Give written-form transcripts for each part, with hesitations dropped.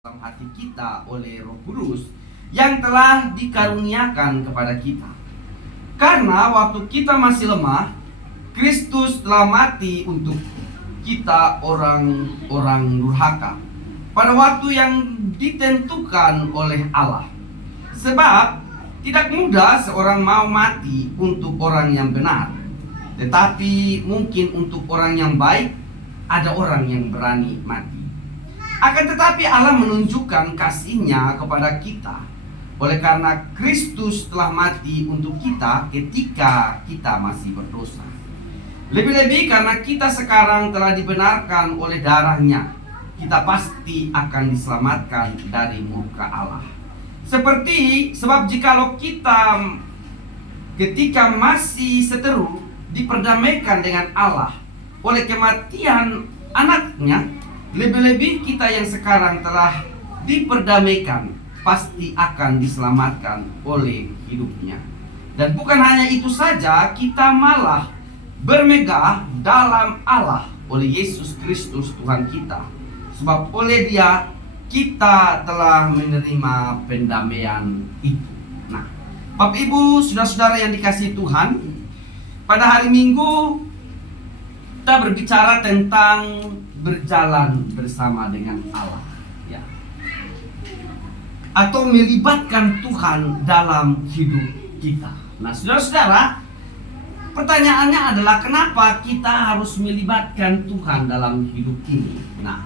dalam hati kita oleh Roh Kudus yang telah dikaruniakan kepada kita. Karena waktu kita masih lemah, Kristus telah mati untuk kita orang-orang durhaka pada waktu yang ditentukan oleh Allah. Sebab tidak mudah seorang mau mati untuk orang yang benar, tetapi mungkin untuk orang yang baik ada orang yang berani mati. Akan tetapi Allah menunjukkan kasih-Nya kepada kita oleh karena Kristus telah mati untuk kita ketika kita masih berdosa. Lebih-lebih karena kita sekarang telah dibenarkan oleh darah-Nya, kita pasti akan diselamatkan dari murka Allah. Sebab jikalau kita ketika masih seteru diperdamaikan dengan Allah oleh kematian anaknya, lebih-lebih kita yang sekarang telah diperdamaikan pasti akan diselamatkan oleh hidupnya. Dan bukan hanya itu saja, kita malah bermegah dalam Allah oleh Yesus Kristus Tuhan kita. Sebab oleh Dia kita telah menerima pendamaian itu. Nah, Bapak Ibu, saudara-saudara yang dikasihi Tuhan, pada hari Minggu kita berbicara tentang berjalan bersama dengan Allah, ya, atau melibatkan Tuhan dalam hidup kita. Nah, saudara-saudara, pertanyaannya adalah kenapa kita harus melibatkan Tuhan dalam hidup ini? Nah,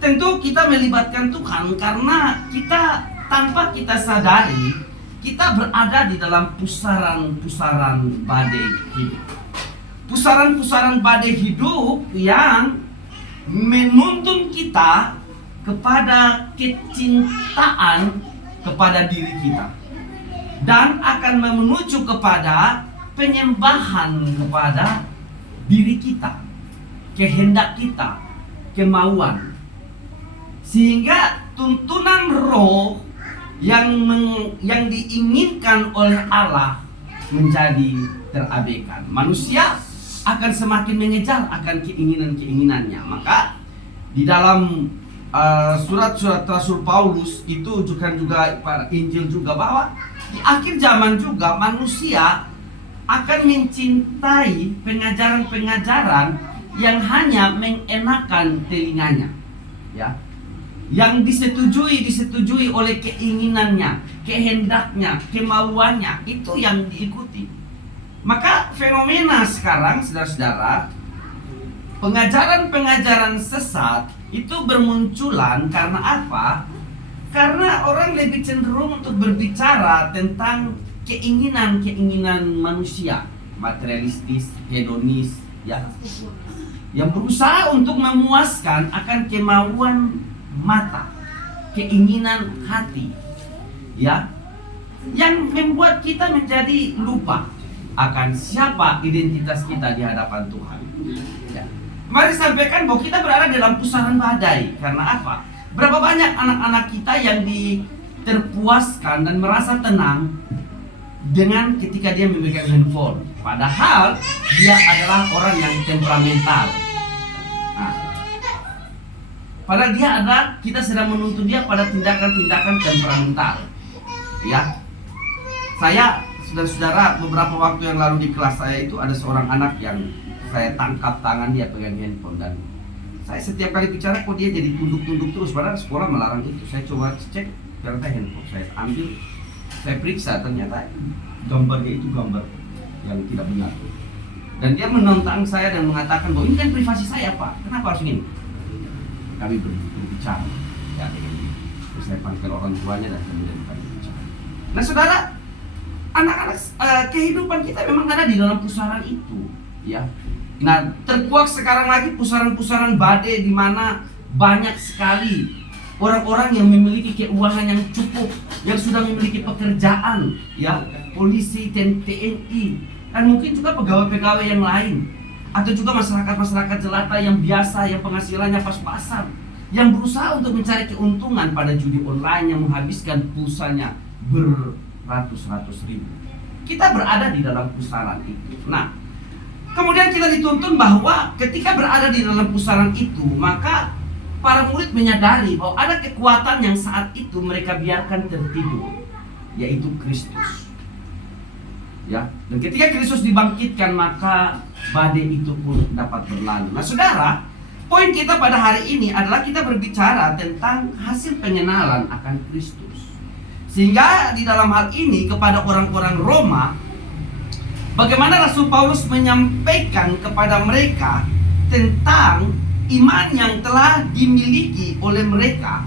tentu kita melibatkan Tuhan karena kita tanpa kita sadari kita berada di dalam pusaran-pusaran badai hidup. Pusaran-pusaran badai hidup yang menuntun kita kepada kecintaan kepada diri kita dan akan menuju kepada penyembahan kepada diri kita, kehendak kita, kemauan, sehingga tuntunan roh yang diinginkan oleh Allah menjadi terabaikan. Manusia akan semakin mengejar akan keinginan-keinginannya. Maka di dalam surat-surat Rasul Paulus itu juga Injil juga bahwa di akhir zaman juga manusia akan mencintai pengajaran-pengajaran yang hanya mengenakan telinganya, ya, yang disetujui oleh keinginannya, kehendaknya, kemauannya, itu yang diikuti. Maka fenomena sekarang, saudara-saudara, pengajaran-pengajaran sesat itu bermunculan karena apa? Karena orang lebih cenderung untuk berbicara tentang keinginan-keinginan manusia, materialistis, hedonis, ya, yang berusaha untuk memuaskan akan kemauan mata, keinginan hati, ya, yang membuat kita menjadi lupa akan siapa identitas kita di hadapan Tuhan, ya. Mari sampaikan bahwa kita berada dalam pusaran badai. Karena apa? Berapa banyak anak-anak kita yang terpuaskan dan merasa tenang dengan ketika dia memegang handphone, padahal dia adalah orang yang temperamental. Nah, padahal kita sedang menuntut dia pada tindakan-tindakan temperamental, ya. Saya, saudara-saudara, beberapa waktu yang lalu di kelas saya itu ada seorang anak yang saya tangkap tangan dia pegang handphone, dan saya setiap kali bicara kok dia jadi tunduk-tunduk terus, padahal sekolah melarang itu. Saya coba cek, ternyata handphone saya ambil, saya periksa, ternyata gambarnya itu gambar yang tidak benar. Dan dia menentang saya dan mengatakan bahwa ini kan privasi saya, Pak, kenapa harus ini? Kami berbicara, ya, terus saya panggil orang tuanya dan kemudian kami bicara. Nah, saudara, anak-anak, kehidupan kita memang ada di dalam pusaran itu, ya. Nah, terkuak sekarang lagi pusaran-pusaran badai di mana banyak sekali orang-orang yang memiliki keuangan yang cukup, yang sudah memiliki pekerjaan, ya, polisi, TNI, dan mungkin juga pegawai-pegawai yang lain, atau juga masyarakat-masyarakat jelata yang biasa, yang penghasilannya pas-pasan, yang berusaha untuk mencari keuntungan pada judi online yang menghabiskan pulsanya beratus-ratus ribu. Kita berada di dalam pusaran itu. Nah, kemudian kita dituntun bahwa ketika berada di dalam pusaran itu, maka para murid menyadari bahwa ada kekuatan yang saat itu mereka biarkan tertidur, yaitu Kristus. Ya, dan ketika Kristus dibangkitkan, maka badai itu pun dapat berlalu. Nah, saudara, poin kita pada hari ini adalah kita berbicara tentang hasil pengenalan akan Kristus. Sehingga di dalam hal ini kepada orang-orang Roma, bagaimana Rasul Paulus menyampaikan kepada mereka tentang iman yang telah dimiliki oleh mereka,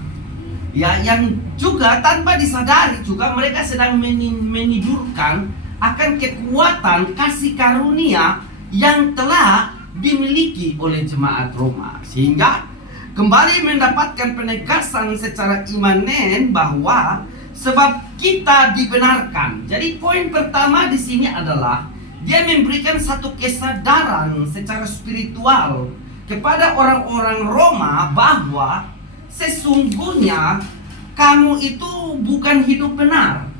ya, yang juga tanpa disadari juga mereka sedang menidurkan akan kekuatan kasih karunia yang telah dimiliki oleh jemaat Roma, sehingga kembali mendapatkan penegasan secara imanen bahwa sebab kita dibenarkan. Jadi poin pertama di sini adalah dia memberikan satu kesadaran secara spiritual kepada orang-orang Roma bahwa sesungguhnya kamu itu bukan hidup benar,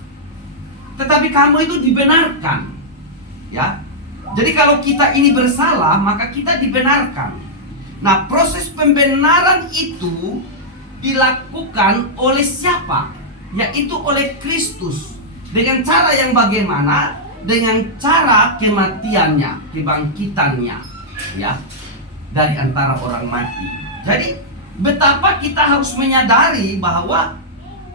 tetapi kamu itu dibenarkan. Ya. Jadi kalau kita ini bersalah, maka kita dibenarkan. Nah, proses pembenaran itu dilakukan oleh siapa? Yaitu oleh Kristus. Dengan cara yang bagaimana? Dengan cara kematiannya, kebangkitannya, ya, dari antara orang mati. Jadi betapa kita harus menyadari bahwa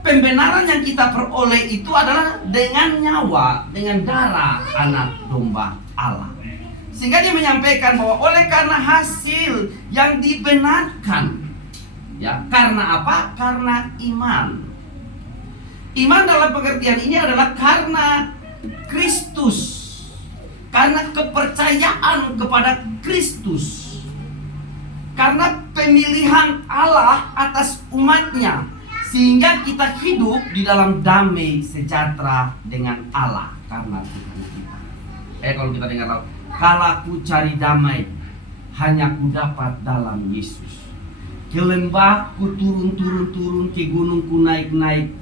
pembenaran yang kita peroleh itu adalah dengan nyawa, dengan darah anak domba Allah. Sehingga dia menyampaikan bahwa oleh karena hasil yang dibenarkan, ya, karena apa? Karena iman. Iman dalam pengertian ini adalah karena Kristus, karena kepercayaan kepada Kristus, karena pemilihan Allah atas umatnya, sehingga kita hidup di dalam damai sejahtera dengan Allah karena Tuhan kita. Kalau kita dengar, kalau ku cari damai, hanya ku dapat dalam Yesus. Ke lembah ku turun, ke gunung ku naik,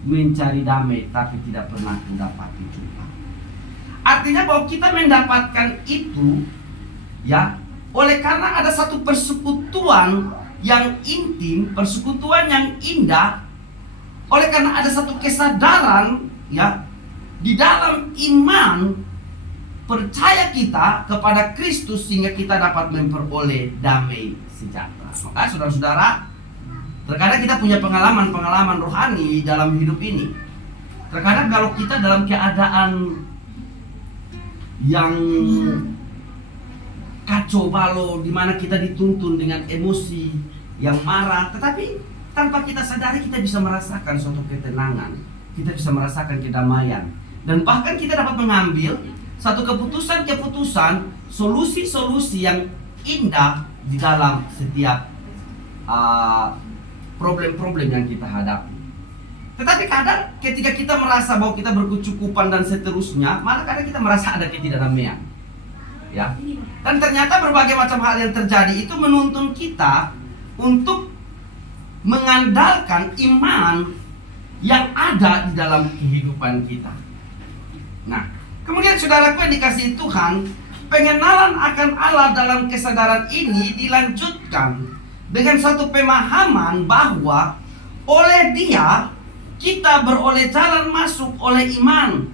mencari damai, tapi tidak pernah ku dapat jumpa. Artinya bahwa kita mendapatkan itu, ya, oleh karena ada satu persekutuan yang intim, persekutuan yang indah. Oleh karena ada satu kesadaran, ya, di dalam iman percaya kita kepada Kristus, sehingga kita dapat memperoleh damai sejahtera. Maka saudara-saudara, terkadang kita punya pengalaman rohani dalam hidup ini. Terkadang kalau kita dalam keadaan yang kacau balau, di mana kita dituntun dengan emosi yang marah, tetapi tanpa kita sadari kita bisa merasakan suatu ketenangan, kita bisa merasakan kedamaian, dan bahkan kita dapat mengambil satu keputusan-keputusan, solusi-solusi yang indah di dalam setiap problem-problem yang kita hadapi. Tetapi kadang ketika kita merasa bahwa kita berkecukupan dan seterusnya, malah kadang kita merasa ada ketidakdamaian, ya. Dan ternyata berbagai macam hal yang terjadi itu menuntun kita untuk mengandalkan iman yang ada di dalam kehidupan kita. Nah, kemudian saudaraku yang dikasihi Tuhan, pengenalan akan Allah dalam kesadaran ini dilanjutkan dengan satu pemahaman bahwa oleh Dia kita beroleh jalan masuk oleh iman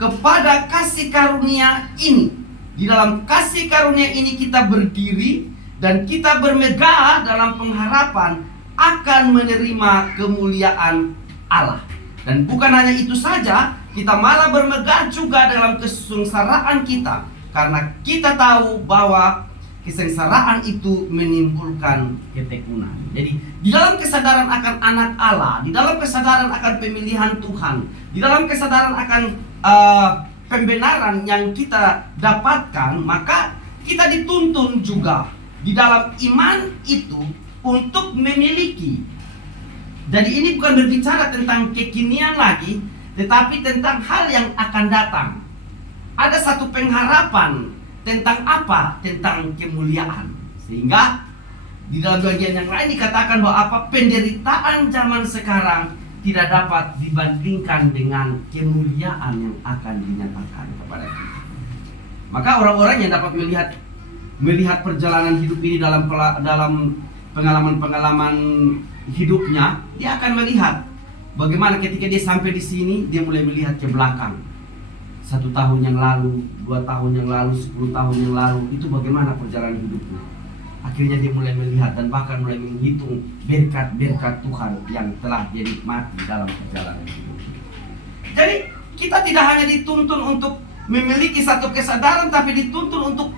kepada kasih karunia ini. Di dalam kasih karunia ini kita berdiri dan kita bermegah dalam pengharapan akan menerima kemuliaan Allah. Dan bukan hanya itu saja, kita malah bermegah juga dalam kesengsaraan kita, karena kita tahu bahwa kesengsaraan itu menimbulkan ketekunan. Jadi di dalam kesadaran akan anak Allah, di dalam kesadaran akan pemilihan Tuhan, di dalam kesadaran akan pembenaran yang kita dapatkan, maka kita dituntun juga di dalam iman itu untuk memiliki. Jadi ini bukan berbicara tentang kekinian lagi, tetapi tentang hal yang akan datang. Ada satu pengharapan tentang apa? Tentang kemuliaan. Sehingga di dalam bagian yang lain dikatakan bahwa apa? Penderitaan zaman sekarang tidak dapat dibandingkan dengan kemuliaan yang akan dinyatakan kepada kita. Maka orang-orang yang dapat melihat perjalanan hidup ini dalam pengalaman-pengalaman hidupnya, dia akan melihat bagaimana ketika dia sampai di sini, dia mulai melihat ke belakang. 1 tahun yang lalu, 2 tahun yang lalu, 10 tahun yang lalu, itu bagaimana perjalanan hidupnya. Akhirnya dia mulai melihat dan bahkan mulai menghitung berkat-berkat Tuhan yang telah dia nikmati dalam perjalanan hidupnya. Jadi kita tidak hanya dituntun untuk memiliki satu kesadaran, tapi dituntun untuk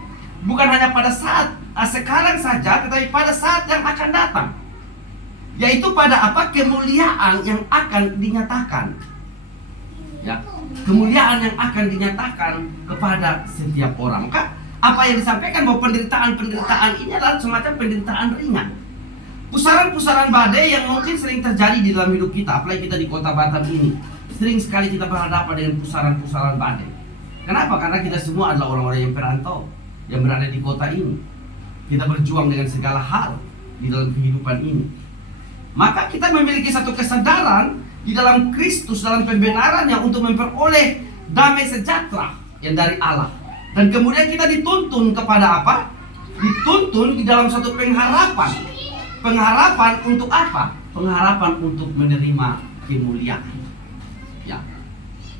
bukan hanya pada saat sekarang saja, tetapi pada saat yang akan datang. Yaitu pada apa? Kemuliaan yang akan dinyatakan. Ya, kemuliaan yang akan dinyatakan kepada setiap orang. Maka apa yang disampaikan bahwa penderitaan ini adalah semacam penderitaan ringan. Pusaran-pusaran badai yang mungkin sering terjadi di dalam hidup kita, apalagi kita di kota Batam ini. Sering sekali kita berhadapan dengan pusaran-pusaran badai. Kenapa? Karena kita semua adalah orang-orang yang perantau, yang berada di kota ini. Kita berjuang dengan segala hal di dalam kehidupan ini. Maka kita memiliki satu kesadaran di dalam Kristus, dalam pembenarannya untuk memperoleh damai sejahtera yang dari Allah. Dan kemudian kita dituntun kepada apa? Dituntun di dalam satu pengharapan. Pengharapan untuk apa? Pengharapan untuk menerima kemuliaan. Ya.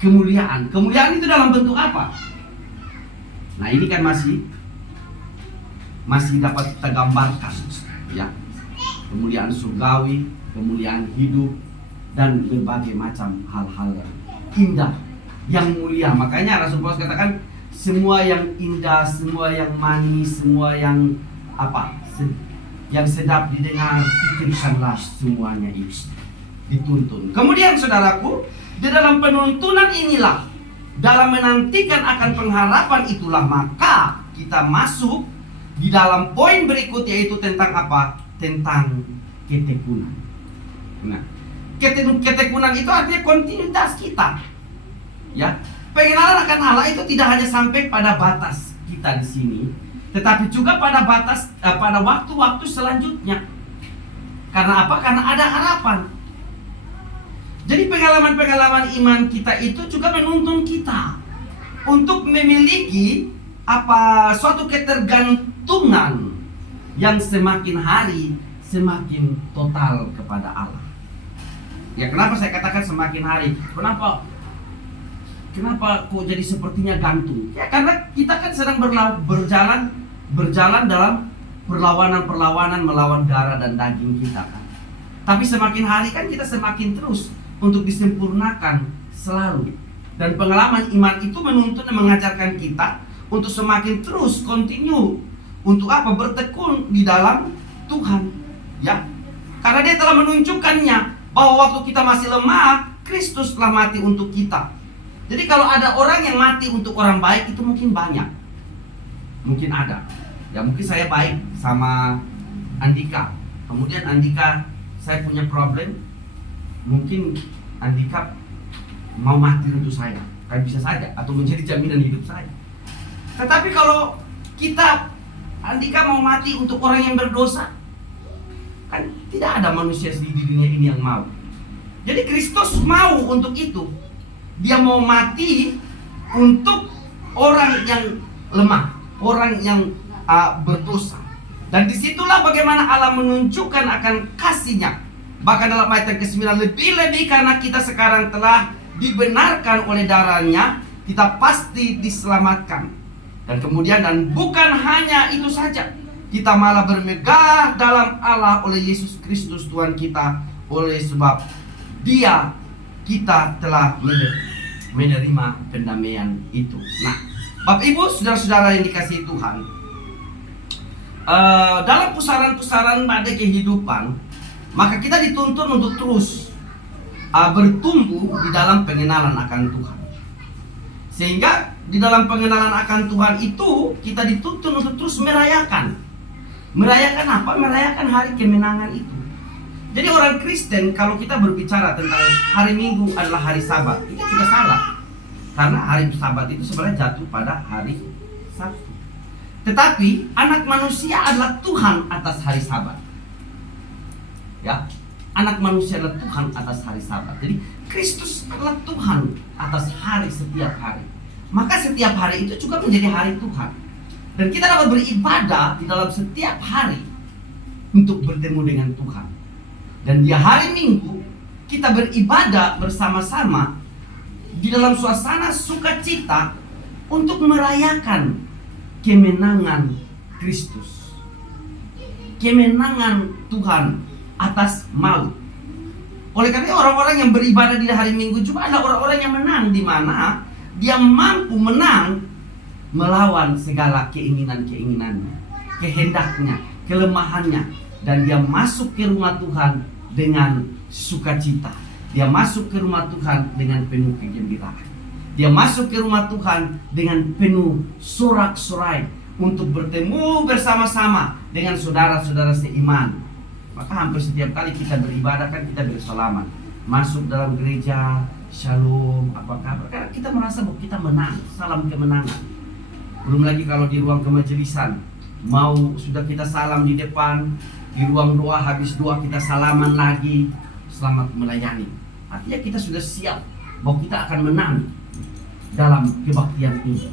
Kemuliaan. Kemuliaan itu dalam bentuk apa? Nah, ini kan masih dapat kita gambarkan, ya. Kemuliaan surgawi, kemuliaan hidup, dan berbagai macam hal-hal yang indah, yang mulia. Makanya Rasul Paulus katakan semua yang indah, semua yang manis, semua yang yang sedap didengar, pikirkanlah semuanya itu. Dituntun. Kemudian saudaraku, di dalam penuntunan inilah, dalam menantikan akan pengharapan itulah, maka kita masuk di dalam poin berikut, yaitu tentang apa? Tentang ketekunan. Nah, ketekunan itu artinya kontinuitas kita. Ya, pengenalan akan Allah itu tidak hanya sampai pada batas kita di sini, tetapi juga pada batas pada waktu-waktu selanjutnya. Karena apa? Karena ada harapan. Jadi pengalaman-pengalaman iman kita itu juga menuntun kita untuk memiliki suatu ketergantungan yang semakin hari semakin total kepada Allah. Ya, kenapa saya katakan semakin hari? Kenapa kok jadi sepertinya gantung? Ya, karena kita kan sedang berjalan dalam perlawanan melawan darah dan daging kita kan. Tapi semakin hari kan kita semakin terus untuk disempurnakan selalu. Dan pengalaman iman itu menuntun dan mengajarkan kita untuk semakin terus continue untuk apa? Bertekun di dalam Tuhan, ya. Karena dia telah menunjukkannya bahwa waktu kita masih lemah, Kristus telah mati untuk kita. Jadi kalau ada orang yang mati untuk orang baik, itu mungkin banyak. Mungkin ada. Ya, mungkin saya baik sama Andika. Kemudian Andika, saya punya problem. Mungkin Andika mau mati untuk saya. Kan bisa saja, atau menjadi jaminan hidup saya. Tetapi kalau Andika mau mati untuk orang yang berdosa, kan tidak ada manusia di dunia ini yang mau. Jadi Kristus mau untuk itu. Dia mau mati untuk orang yang lemah, orang yang berdosa. Dan disitulah bagaimana Allah menunjukkan akan kasih-Nya. Bahkan dalam ayat yang ke-9, lebih-lebih karena kita sekarang telah dibenarkan oleh darah-Nya, kita pasti diselamatkan. Dan kemudian, dan bukan hanya itu saja, kita malah bermegah dalam Allah oleh Yesus Kristus Tuhan kita, oleh sebab Dia kita telah menerima pendamaian itu. Nah, Bapak Ibu, saudara-saudara yang dikasihi Tuhan, dalam pusaran-pusaran badai kehidupan, maka kita dituntun untuk terus bertumbuh di dalam pengenalan akan Tuhan. Sehingga di dalam pengenalan akan Tuhan itu kita dituntun untuk terus merayakan. Merayakan apa? Merayakan hari kemenangan itu. Jadi orang Kristen, kalau kita berbicara tentang hari Minggu adalah hari Sabat, itu juga salah. Karena hari Sabat itu sebenarnya jatuh pada hari Sabtu. Tetapi anak manusia adalah Tuhan atas hari Sabat. Ya, anak manusia adalah Tuhan atas hari Sabat. Jadi Kristus adalah Tuhan atas hari setiap hari. Maka setiap hari itu juga menjadi hari Tuhan. Dan kita dapat beribadah di dalam setiap hari. untuk bertemu dengan Tuhan. Dan di hari Minggu kita beribadah bersama-sama di dalam suasana sukacita untuk merayakan kemenangan Kristus, kemenangan Tuhan atas maut. Oleh karena orang-orang yang beribadah di hari Minggu juga ada orang-orang yang menang, di mana dia mampu menang melawan segala keinginan-keinginannya, kehendaknya, kelemahannya, dan dia masuk ke rumah Tuhan dengan sukacita. Dia masuk ke rumah Tuhan dengan penuh kegembiraan. Dia masuk ke rumah Tuhan dengan penuh sorak-sorai untuk bertemu bersama-sama dengan saudara-saudara seiman. Maka hampir setiap kali kita beribadah kan kita bersalaman. Masuk dalam gereja, shalom, apa kabar? Karena kita merasa bahwa kita menang, salam kemenangan. Belum lagi kalau di ruang kemajelisan, mau sudah kita salam di depan, di ruang doa, habis doa kita salaman lagi, selamat melayani. Artinya kita sudah siap bahwa kita akan menang dalam kebaktian ini.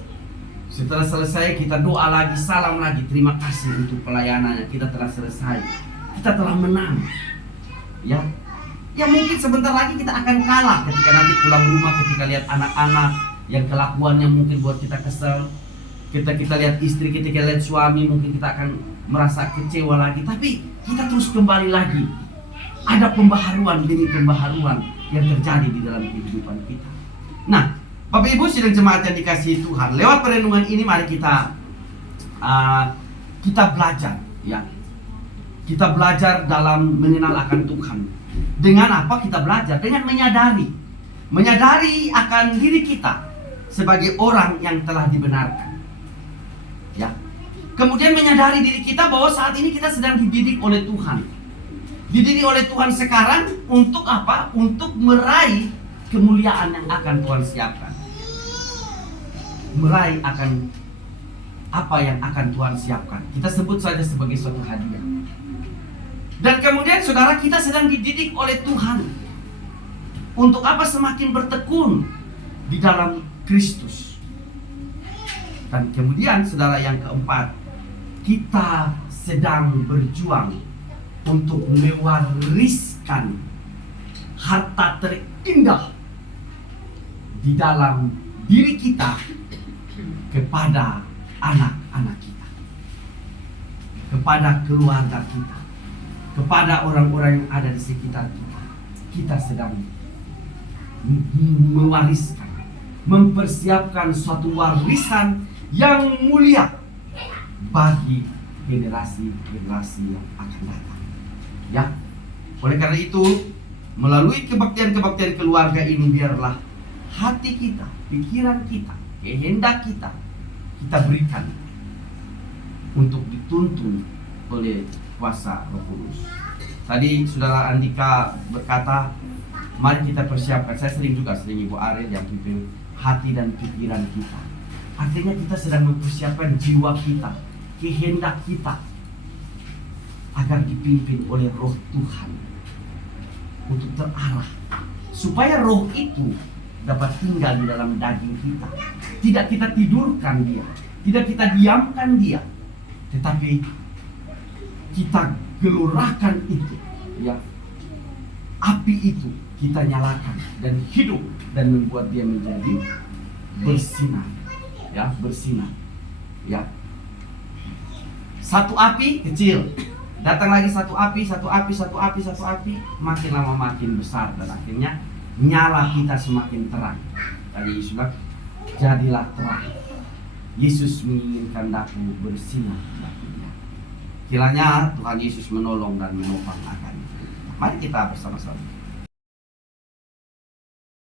Setelah selesai kita doa lagi, salam lagi, terima kasih untuk pelayanannya, kita telah selesai. Kita telah menang. Ya mungkin sebentar lagi kita akan kalah ketika nanti pulang rumah, ketika lihat anak-anak yang kelakuannya mungkin buat kita kesel. Kita lihat istri, kita lihat suami, mungkin kita akan merasa kecewa lagi. Tapi kita terus kembali lagi. Ada pembaharuan demi pembaharuan yang terjadi di dalam kehidupan kita. Nah, Bapak Ibu sidang jemaat yang dikasihi Tuhan, lewat perenungan ini mari kita belajar, ya. Kita belajar dalam mengenal akan Tuhan. Dengan apa kita belajar? Dengan menyadari akan diri kita sebagai orang yang telah dibenarkan. Ya. Kemudian menyadari diri kita bahwa saat ini kita sedang dididik oleh Tuhan. Dididik oleh Tuhan sekarang untuk apa? Untuk meraih kemuliaan yang akan Tuhan siapkan. Meraih akan apa yang akan Tuhan siapkan. Kita sebut saja sebagai suatu hadiah. Dan kemudian saudara, kita sedang dididik oleh Tuhan. Untuk apa? Semakin bertekun di dalam Kristus. Dan kemudian saudara, yang keempat, kita sedang berjuang untuk mewariskan harta terindah di dalam diri kita kepada anak-anak kita, kepada keluarga kita, kepada orang-orang yang ada di sekitar kita. Kita sedang mewariskan, mempersiapkan suatu warisan yang mulia bagi generasi-generasi yang akan datang. Ya, oleh karena itu, melalui kebaktian-kebaktian keluarga ini, biarlah hati kita, pikiran kita, kehendak kita berikan untuk dituntun oleh kuasa Roh Kudus. Tadi saudara Andika berkata, mari kita persiapkan. Saya sering Ibu Ariel yang pimpin hati dan pikiran kita. Artinya kita sedang mempersiapkan jiwa kita, kehendak kita agar dipimpin oleh Roh Tuhan untuk terarah, supaya Roh itu dapat tinggal di dalam daging kita. Tidak kita tidurkan dia, tidak kita diamkan dia, tetapi kita gelorahkan itu, ya. Api itu kita nyalakan dan hidup dan membuat dia menjadi bersinar, ya, bersinar, ya. Satu api kecil, datang lagi satu api, makin lama makin besar, dan akhirnya nyala kita semakin terang. Tadi sudah, jadilah terang. Yesus menginginkan daku bersinar. Kiranya Tuhan Yesus menolong dan menopang akan. Mari kita bersama-sama.